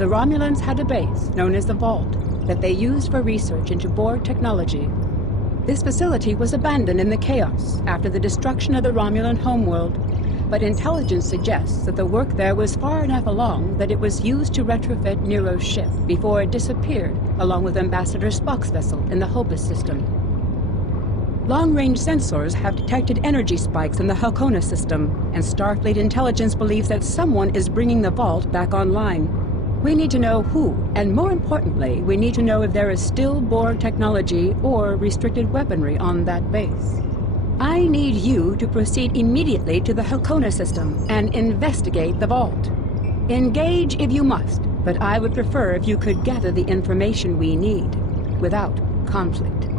the Romulans had a base known as the Vault that they used for research into Borg technology. This facility was abandoned in the chaos after the destruction of the Romulan homeworld, but intelligence suggests that the work there was far enough along that it was used to retrofit Nero's ship before it disappeared along with Ambassador Spock's vessel in the Hobus system. Long-range sensors have detected energy spikes in the Halcona system, and Starfleet intelligence believes that someone is bringing the Vault back online. We need to know who, and more importantly, we need to know if there is still Borg technology or restricted weaponry on that base. I need you to proceed immediately to the Halcona system and investigate the Vault. Engage if you must, but I would prefer if you could gather the information we need without conflict.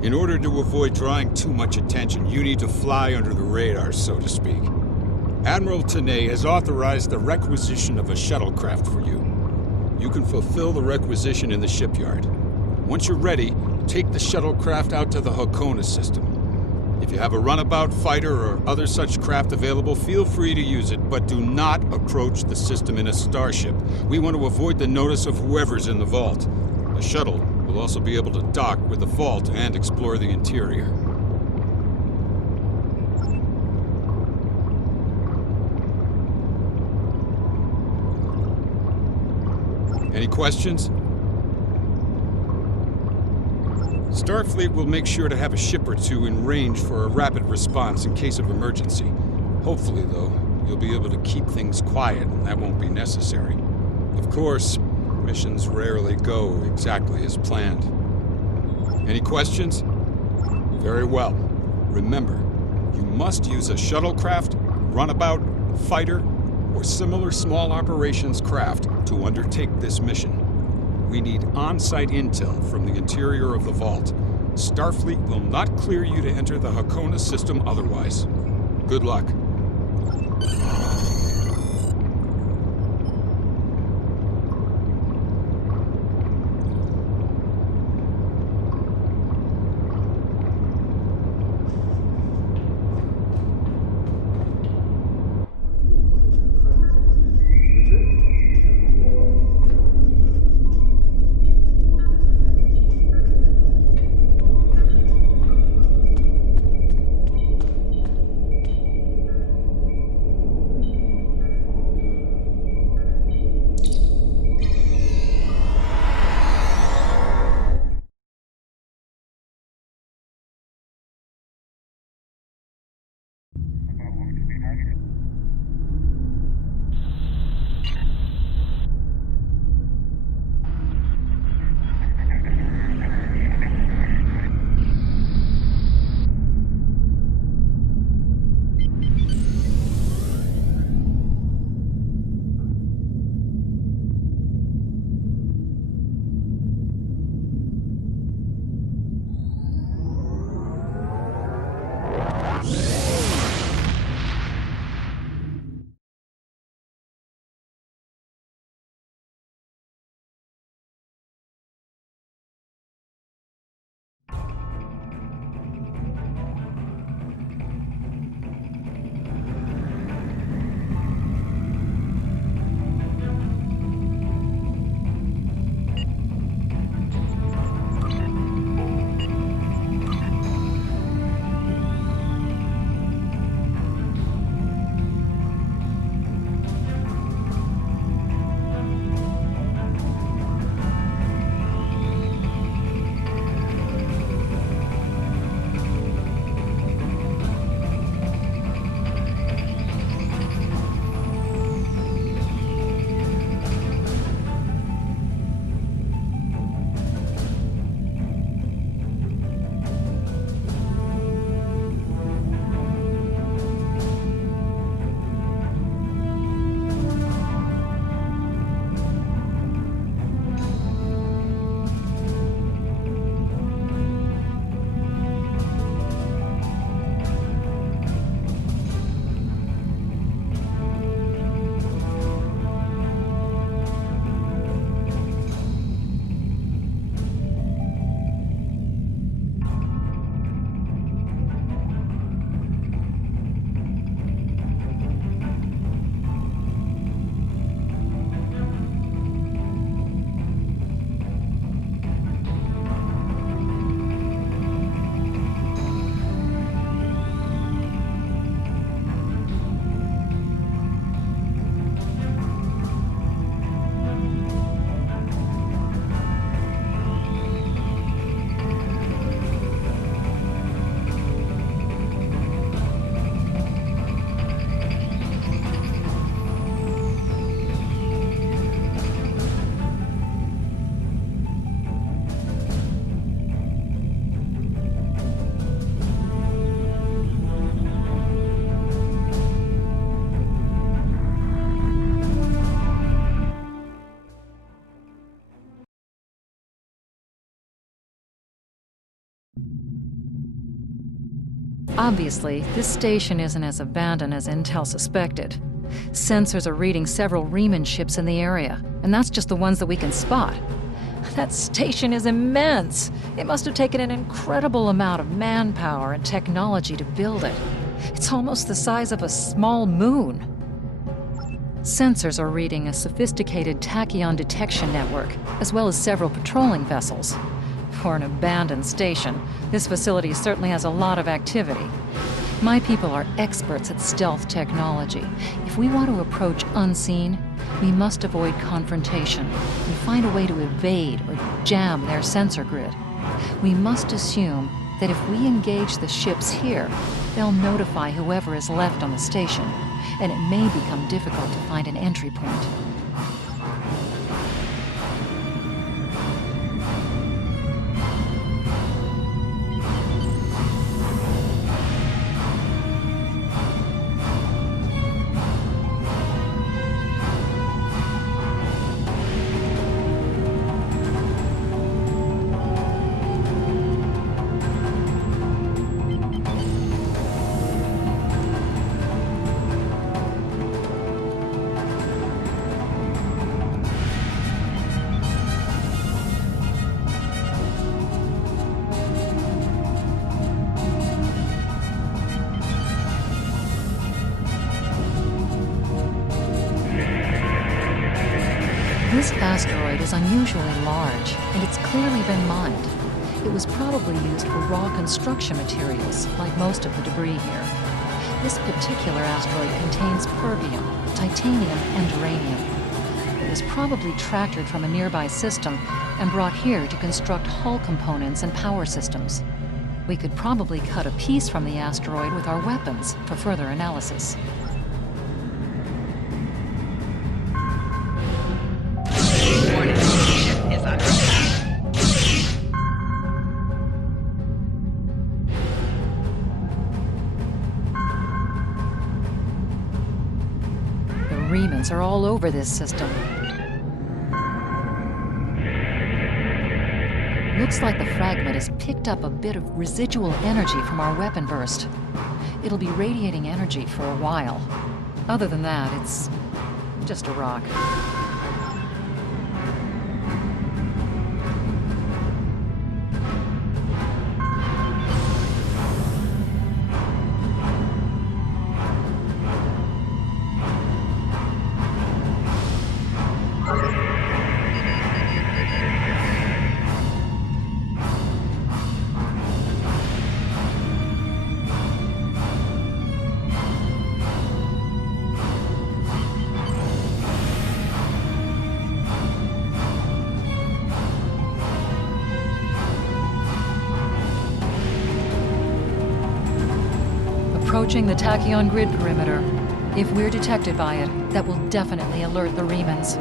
In order to avoid drawing too much attention, you need to fly under the radar, so to speak. Admiral Tanay has authorized the requisition of a shuttlecraft for you. You can fulfill the requisition in the shipyard. Once you're ready, take the shuttlecraft out to the Halcona system. If you have a runabout fighter or other such craft available, feel free to use it, but do not approach the system in a starship. We want to avoid the notice of whoever's in the vault. The shuttle will also be able to dock with the vault and explore the interior. Any questions? Starfleet will make sure to have a ship or two in range for a rapid response in case of emergency. Hopefully, though, you'll be able to keep things quiet and that won't be necessary. Of course, missions rarely go exactly as planned. Any questions? Very well. Remember, you must use a shuttlecraft, runabout, fighter, or similar small operations craft to undertake this mission. We need on-site intel from the interior of the vault. Starfleet will not clear you to enter the Halcona system otherwise. Good luck. Obviously, this station isn't as abandoned as Intel suspected. Sensors are reading several Riemann ships in the area, and that's just the ones that we can spot. That station is immense. It must have taken an incredible amount of manpower and technology to build it. It's almost the size of a small moon. Sensors are reading a sophisticated tachyon detection network, as well as several patrolling vessels. For an abandoned station, this facility certainly has a lot of activity. My people are experts at stealth technology. If we want to approach unseen, we must avoid confrontation and find a way to evade or jam their sensor grid. We must assume that if we engage the ships here, they'll notify whoever is left on the station, and it may become difficult to find an entry point. This asteroid is unusually large, and it's clearly been mined. It was probably used for raw construction materials, like most of the debris here. This particular asteroid contains pervium, titanium, and uranium. It was probably tractored from a nearby system and brought here to construct hull components and power systems. We could probably cut a piece from the asteroid with our weapons for further analysis. Riemanns are all over this system. Looks like the fragment has picked up a bit of residual energy from our weapon burst. It'll be radiating energy for a while. Other than that, it's just a rock. Approaching the tachyon grid perimeter. If we're detected by it, that will definitely alert the Riemanns.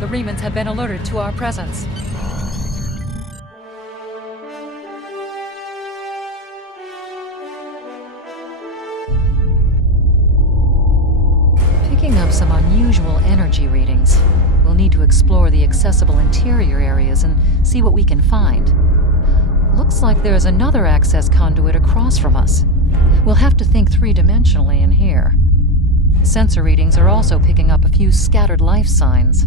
The Riemanns have been alerted to our presence. Picking up some unusual energy readings. We'll need to explore the accessible interior areas and see what we can find. Looks like there's another access conduit across from us. We'll have to think three-dimensionally in here. Sensor readings are also picking up a few scattered life signs.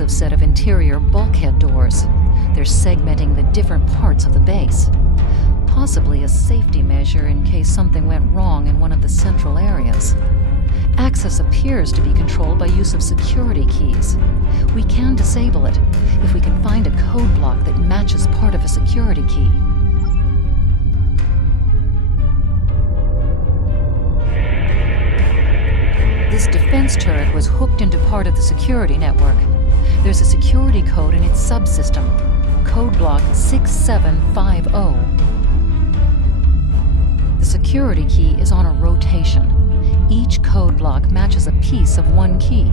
massive set of interior bulkhead doors. They're segmenting the different parts of the base. Possibly a safety measure in case something went wrong in one of the central areas. Access appears to be controlled by use of security keys. We can disable it if we can find a code block that matches part of a security key. This defense turret was hooked into part of the security network. There's a security code in its subsystem. Code block 6750. The security key is on a rotation. Each code block matches a piece of one key.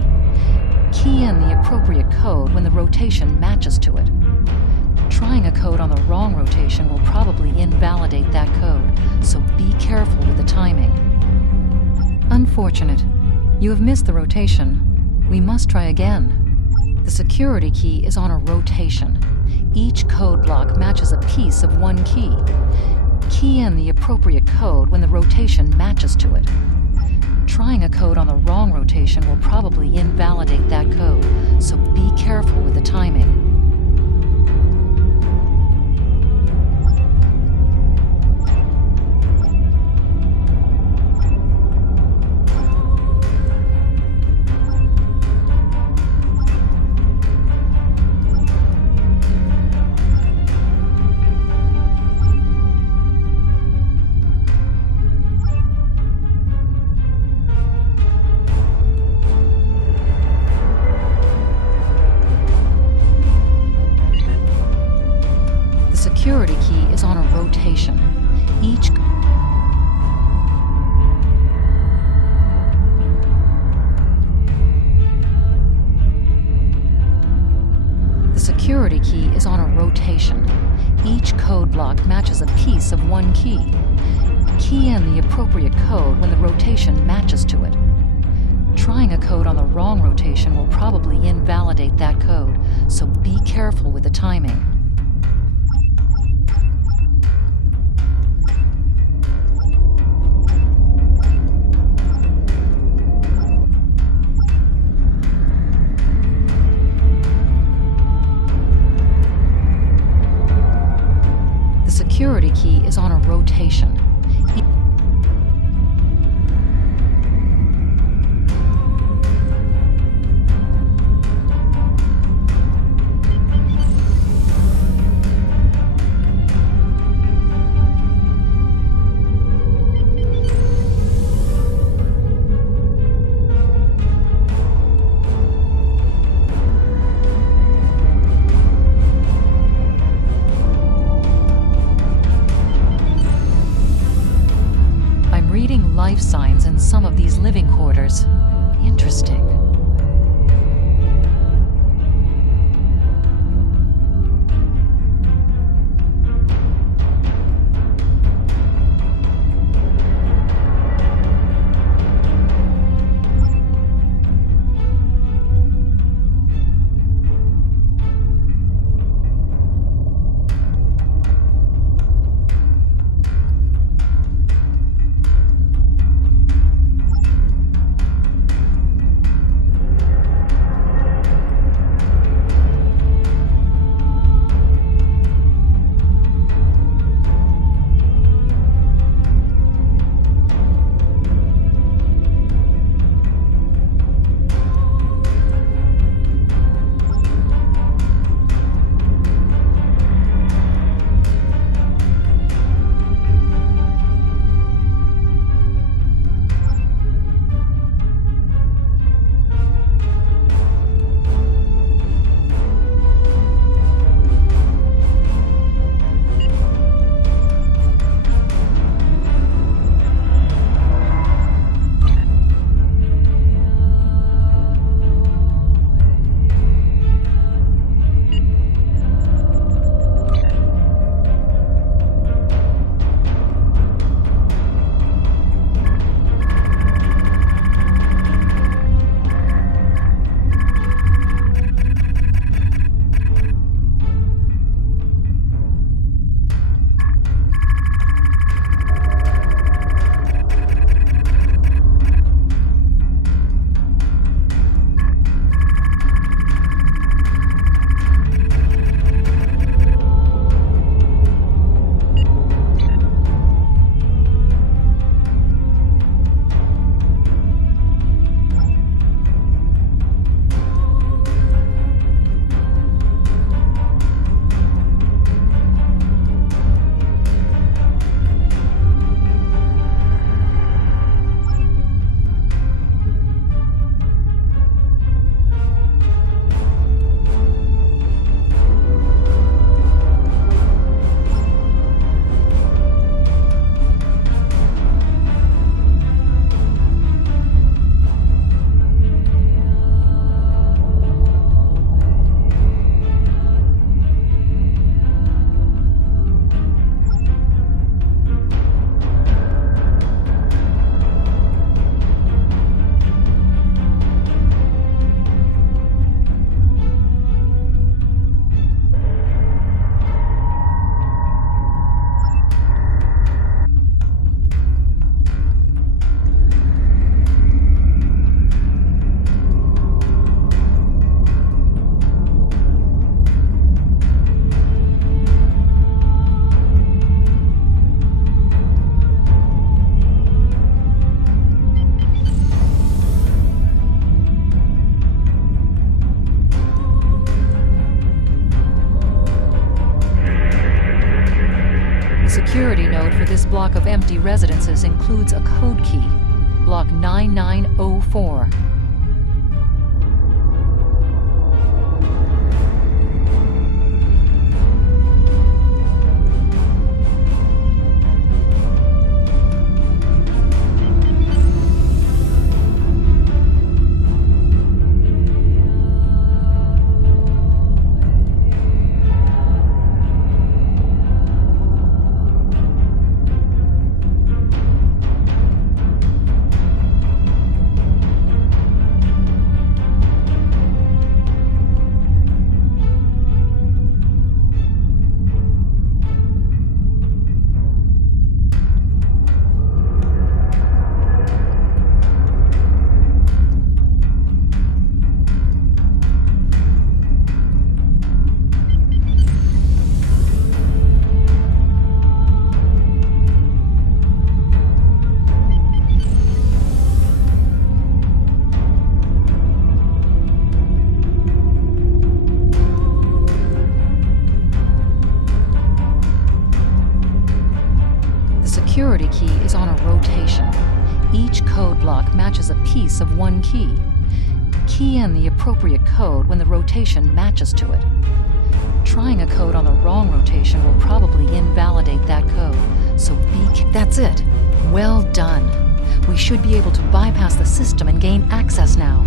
Key in the appropriate code when the rotation matches to it. Trying a code on the wrong rotation will probably invalidate that code, so be careful with the timing. Unfortunate. You have missed the rotation. We must try again. The security key is on a rotation. Each code block matches a piece of one key. Key in the appropriate code when the rotation matches to it. Trying a code on the wrong rotation will probably invalidate that code, so be careful with the timing. Security key is on a rotation. The security key is on a rotation. Each code block matches a piece of one key. Key in the appropriate code when the rotation matches to it. Trying a code on the wrong rotation will probably invalidate that code, so be careful with the timing. The security key is on a rotation. Life signs in some of these living quarters. Interesting. security node for this block of empty residences includes a code key, block 9904. Security key is on a rotation. Each code block matches a piece of one key. Key in the appropriate code when the rotation matches to it. Trying a code on the wrong rotation will probably invalidate that code, so that's it. Well done. We should be able to bypass the system and gain access now.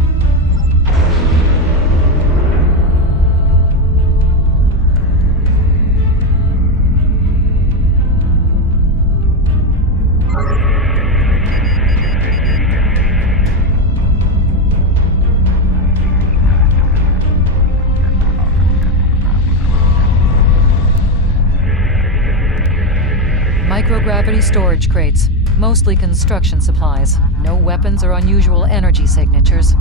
Microgravity storage crates, mostly construction supplies. No weapons or unusual energy signatures.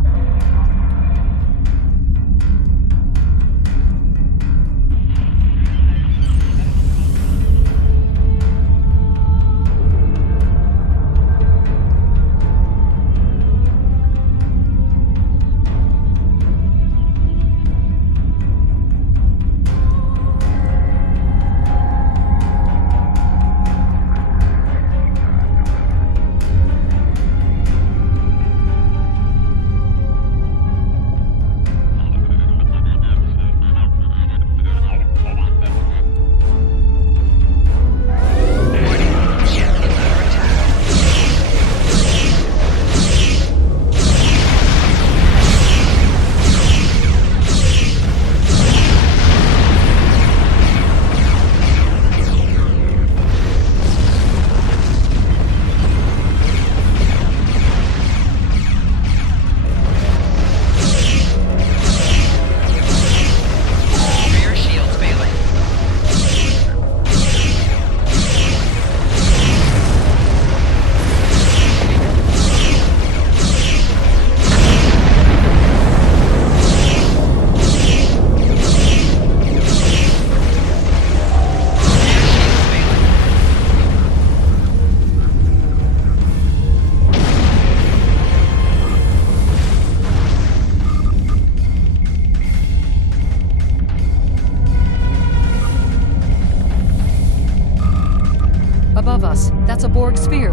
Above us, that's a Borg sphere.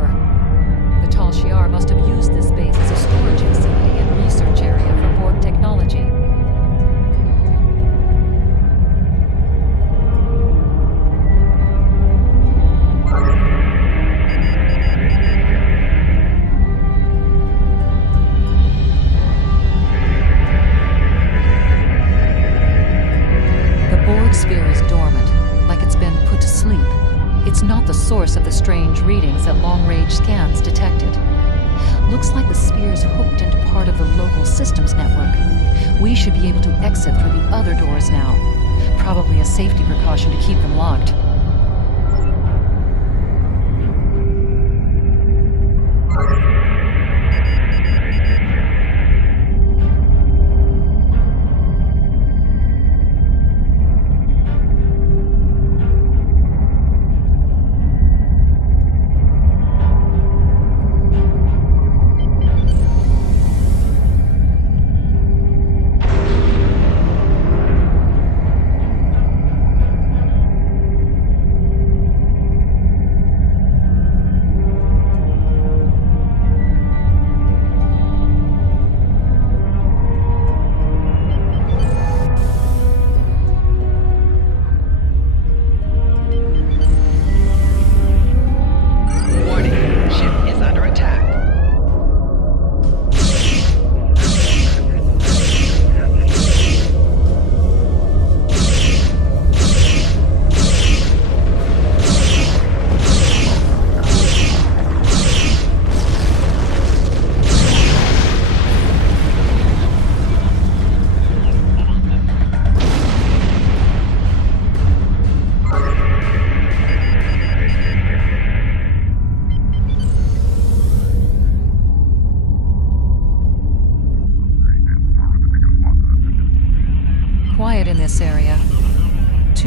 The Tal Shiar must have used this base as a storage facility and research area for Borg technology. The Borg sphere is dormant, like it's been put to sleep. It's not the source of the strange readings that long-range scans detected. Looks like the sphere's hooked into part of the local systems network. We should be able to exit through the other doors now. Probably a safety precaution to keep them locked.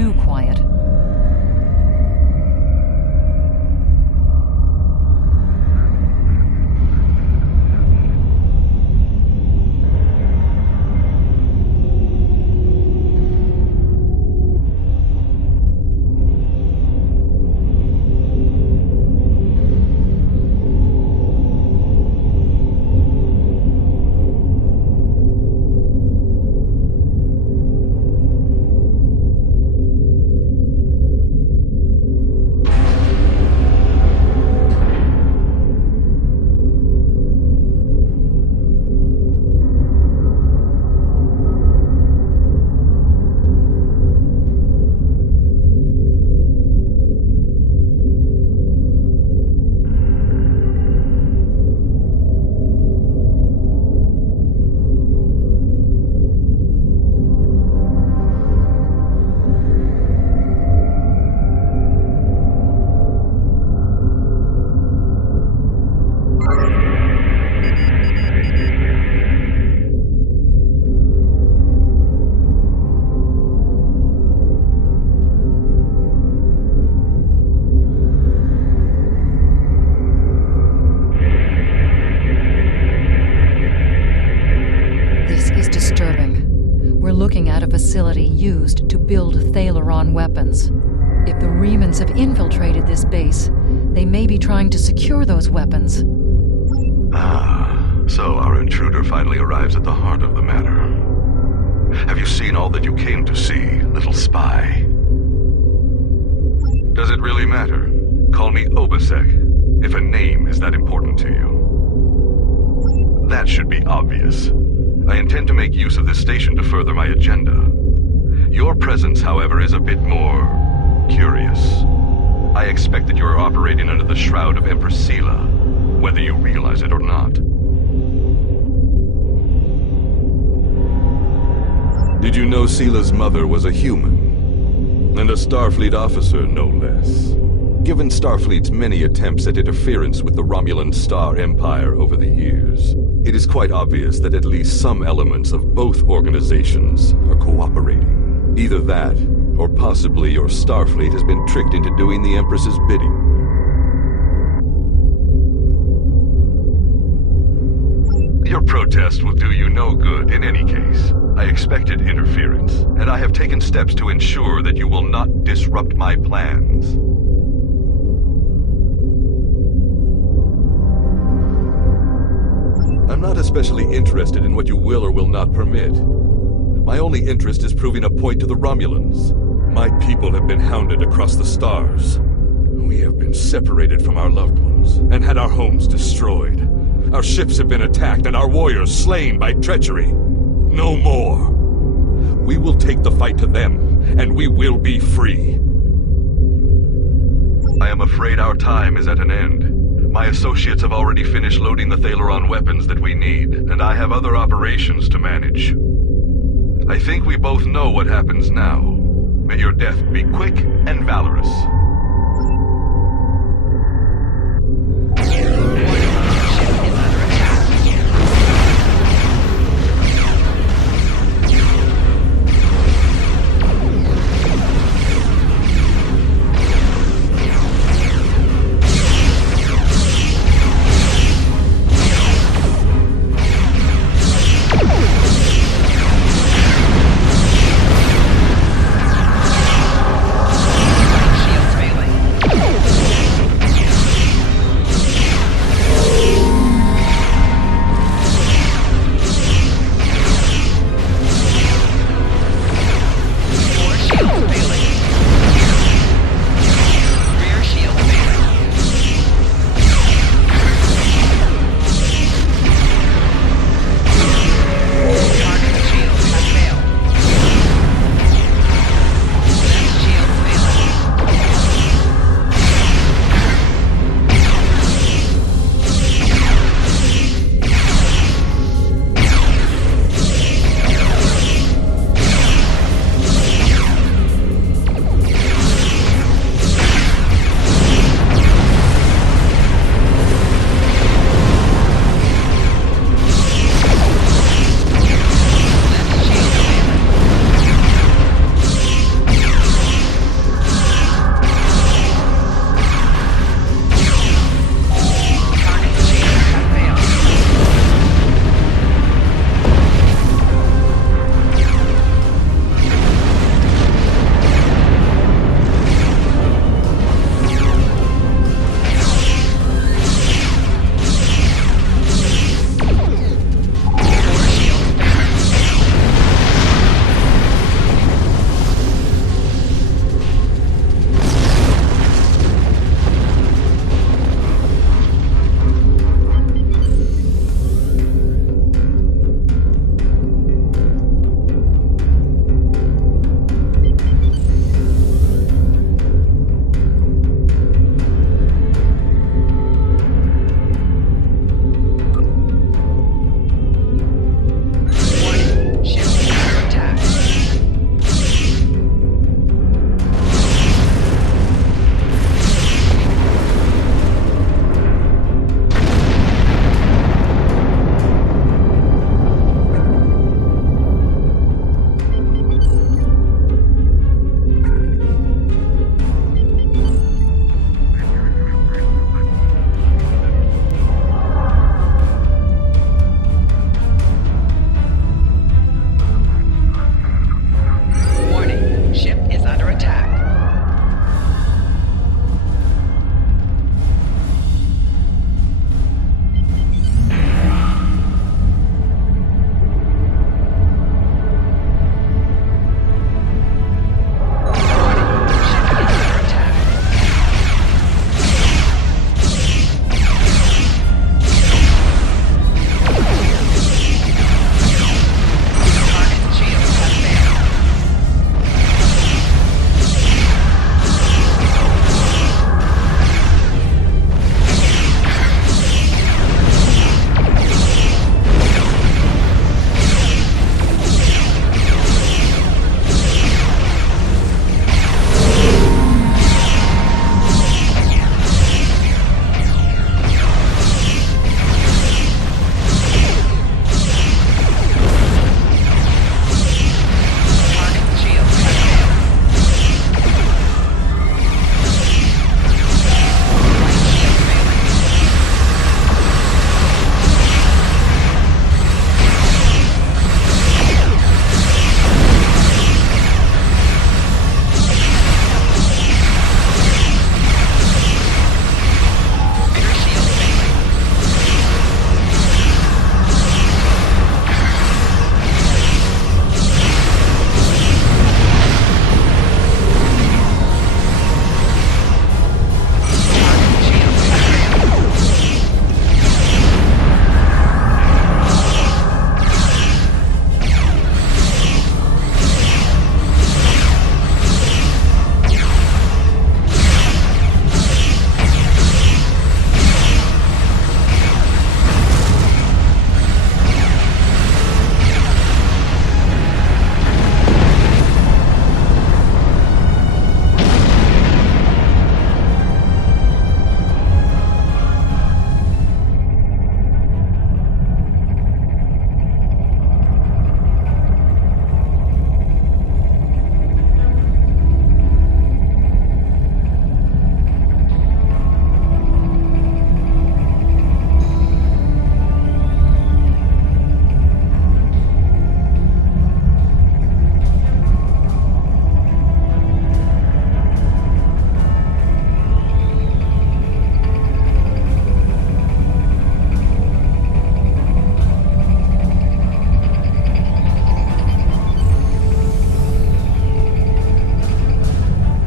too quiet. Facility used to build Thalaron weapons. If the Remans have infiltrated this base, they may be trying to secure those weapons. Ah, so our intruder finally arrives at the heart of the matter. Have you seen all that you came to see, little spy? Does it really matter? Call me Obasek, if a name is that important to you. That should be obvious. I intend to make use of this station to further my agenda. Your presence, however, is a bit more curious. I expect that you are operating under the shroud of Empress Sela, whether you realize it or not. Did you know Sela's mother was a human? And a Starfleet officer, no less. Given Starfleet's many attempts at interference with the Romulan Star Empire over the years, it is quite obvious that at least some elements of both organizations are cooperating. Either that, or possibly your Starfleet has been tricked into doing the Empress's bidding. Your protest will do you no good in any case. I expected interference, and I have taken steps to ensure that you will not disrupt my plans. I'm not especially interested in what you will or will not permit. My only interest is proving a point to the Romulans. My people have been hounded across the stars. We have been separated from our loved ones, and had our homes destroyed. Our ships have been attacked, and our warriors slain by treachery. No more. We will take the fight to them, and we will be free. I am afraid our time is at an end. My associates have already finished loading the Thalaron weapons that we need, and I have other operations to manage. I think we both know what happens now. May your death be quick and valorous. Shields failing.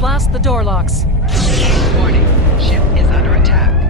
blast the door locks. Warning. Ship is under attack.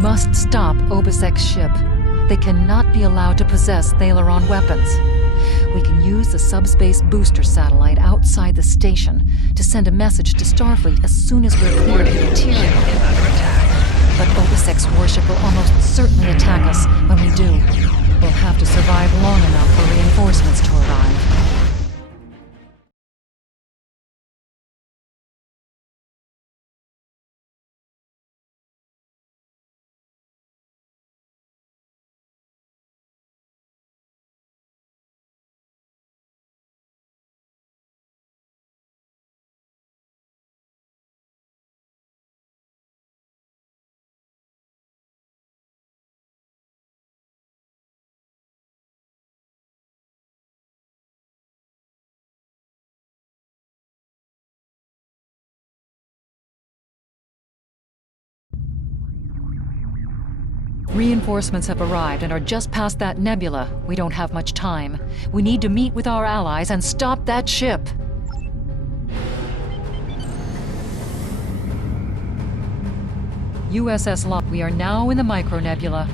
Must stop Obasek's ship. They cannot be allowed to possess Thalaron weapons. We can use the subspace booster satellite outside the station to send a message to Starfleet as soon as we're cleared of the material. But Obasek's warship will almost certainly attack us when we do. We'll have to survive long enough for reinforcements to arrive. Reinforcements have arrived and are just past that nebula. We don't have much time. We need to meet with our allies and stop that ship. USS Locke, we are now in the micronebula.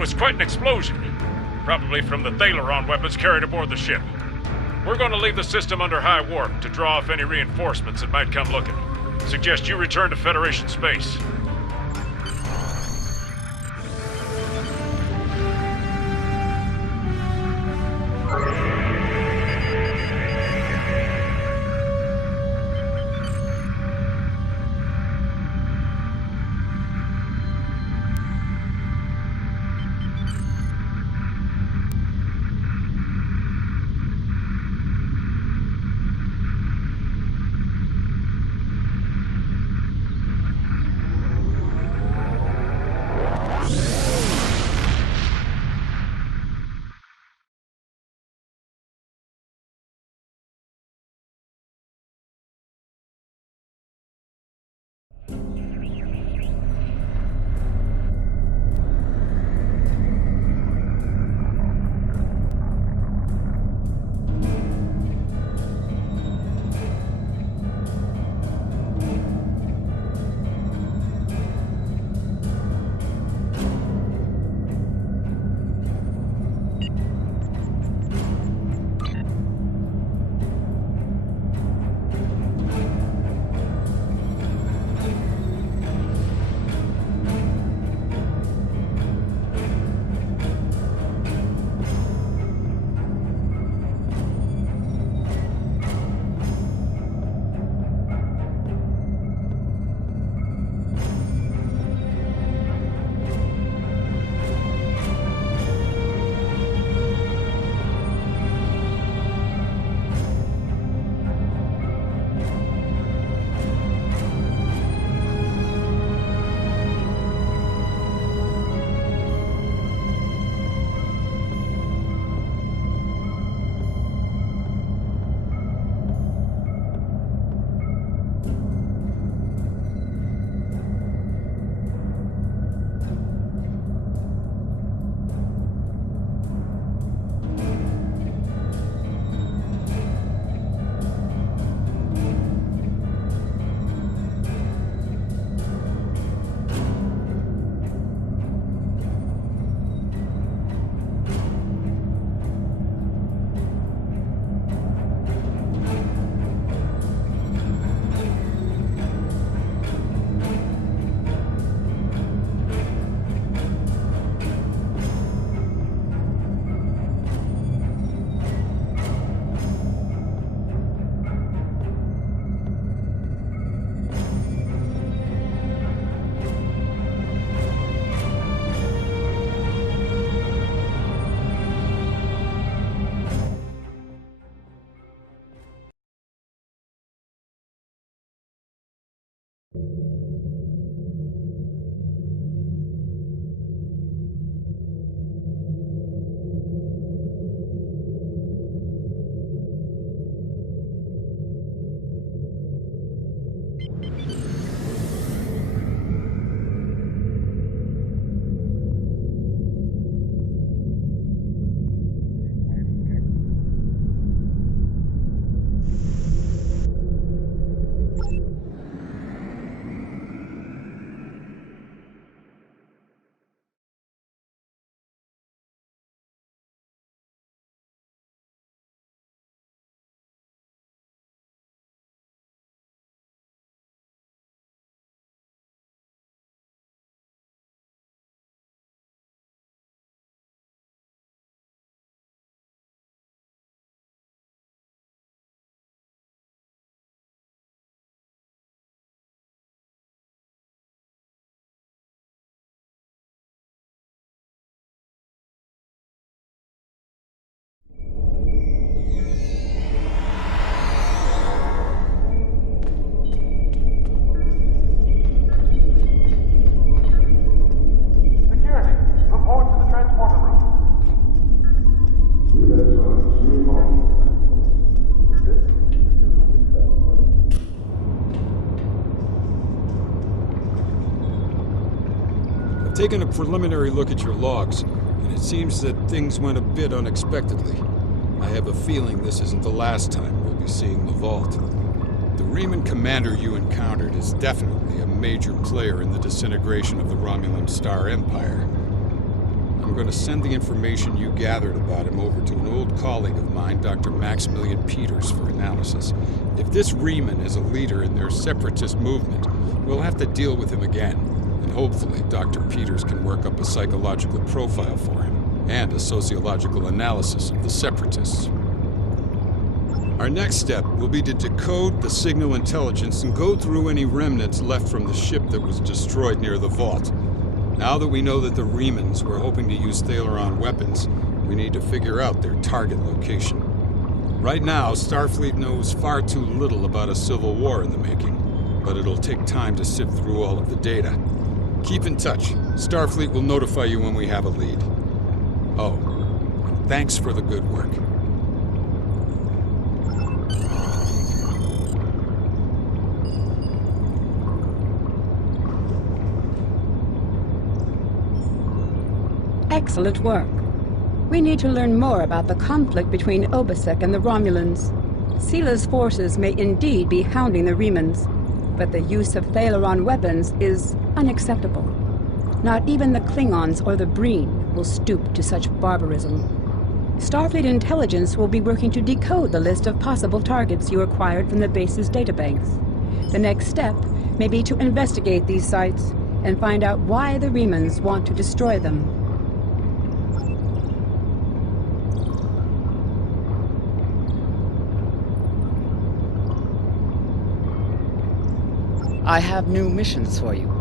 was quite an explosion. Probably from the Thalaron weapons carried aboard the ship. We're going to leave the system under high warp to draw off any reinforcements that might come looking. Suggest you return to Federation space. Taken a preliminary look at your logs, and it seems that things went a bit unexpectedly. I have a feeling this isn't the last time we'll be seeing the Vault. The Reman commander you encountered is definitely a major player in the disintegration of the Romulan Star Empire. I'm going to send the information you gathered about him over to an old colleague of mine, Dr. Maximilian Peters, for analysis. If this Riemann is a leader in their separatist movement, we'll have to deal with him again. And hopefully Dr. Peters can work up a psychological profile for him, and a sociological analysis of the separatists. Our next step will be to decode the signal intelligence and go through any remnants left from the ship that was destroyed near the vault. Now that we know that the Riemanns were hoping to use Thaleron weapons, we need to figure out their target location. Right now, Starfleet knows far too little about a civil war in the making, but it'll take time to sift through all of the data. Keep in touch. Starfleet will notify you when we have a lead. Oh, and thanks for the good work. Excellent work. We need to learn more about the conflict between Obasek and the Romulans. Sila's forces may indeed be hounding the Riemanns, but the use of Thaleron weapons is unacceptable. Not even the Klingons or the Breen will stoop to such barbarism. Starfleet intelligence will be working to decode the list of possible targets you acquired from the base's databanks. The next step may be to investigate these sites and find out why the Riemanns want to destroy them. I have new missions for you.